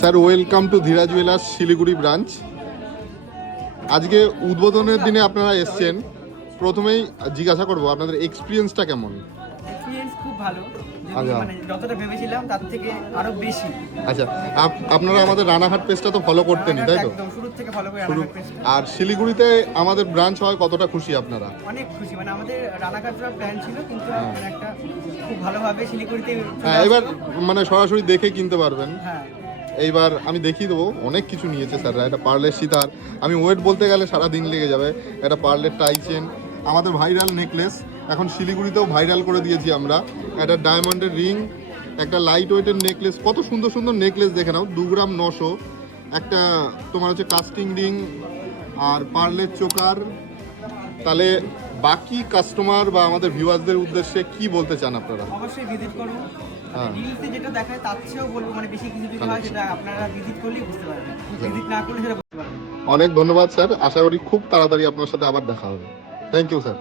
Sir welcome to Dhira jewellers Siliguri branch. আজকে উদ্বোধনের দিনে আপনারা এসছেন, প্রথমেই জিজ্ঞাসা করবো আপনাদের এক্সপিরিয়েন্সটা কেমন? এক্সপিরিয়েন্স খুব ভালো, আচ্ছা। মানে যতটা ভেবেছিলাম তার থেকে আরো বেশি। আচ্ছা, আপনারা আমাদের রানাঘাট পেজটা তো ফলো করতেনই, তাই তো? একদম শুরু থেকে ফলো করে শুরু। রানাঘাট পেজটা। আর শিলিগুড়িতে আমাদের ব্রাঞ্চ হয় কতটা খুশি আপনারা? অনেক খুশি, মানে আমাদের রানাঘাটটা প্ল্যান ছিল কিন্তু মানে একটা খুব ভালোভাবে শিলিগুড়িতে হ্যাঁ, এবার মানে সরাসরি দেখে কিনতে পারবেন। হ্যাঁ, এইবার আমি দেখিয়ে দেবো, অনেক কিছু নিয়েছে স্যাররা। একটা পার্লের সীতার, আমি ওয়েট বলতে গেলে সারা দিন লেগে যাবে। একটা পার্লের টাই চেন, আমাদের ভাইরাল নেকলেস, এখন শিলিগুড়িতেও ভাইরাল করে দিয়েছি আমরা। একটা ডায়মন্ডের রিং, একটা লাইট ওয়েটের নেকলেস, কত সুন্দর সুন্দর নেকলেস দেখে নাও, 2 গ্রাম 900। একটা তোমার হচ্ছে কাস্টিং রিং আর পার্লের চোকার। তাহলে বাকি কাস্টমার বা আমাদের ভিউয়ার্সদের উদ্দেশ্যে কি বলতে চান আপনারা? অবশ্যই ভিজিট করুন। হ্যাঁ। রিলসে যেটা দেখায় তার চেয়েও বলবো, মানে বেশি কিছু যদি হয় সেটা আপনারা ভিজিট করলেই বুঝতে পারবেন, ভিজিট না করলে সেটা বুঝতে পারবেন। অনেক ধন্যবাদ স্যার, আশা করি খুব তাড়াতাড়ি আপনার সাথে আবার দেখা হবে। Thank you sir.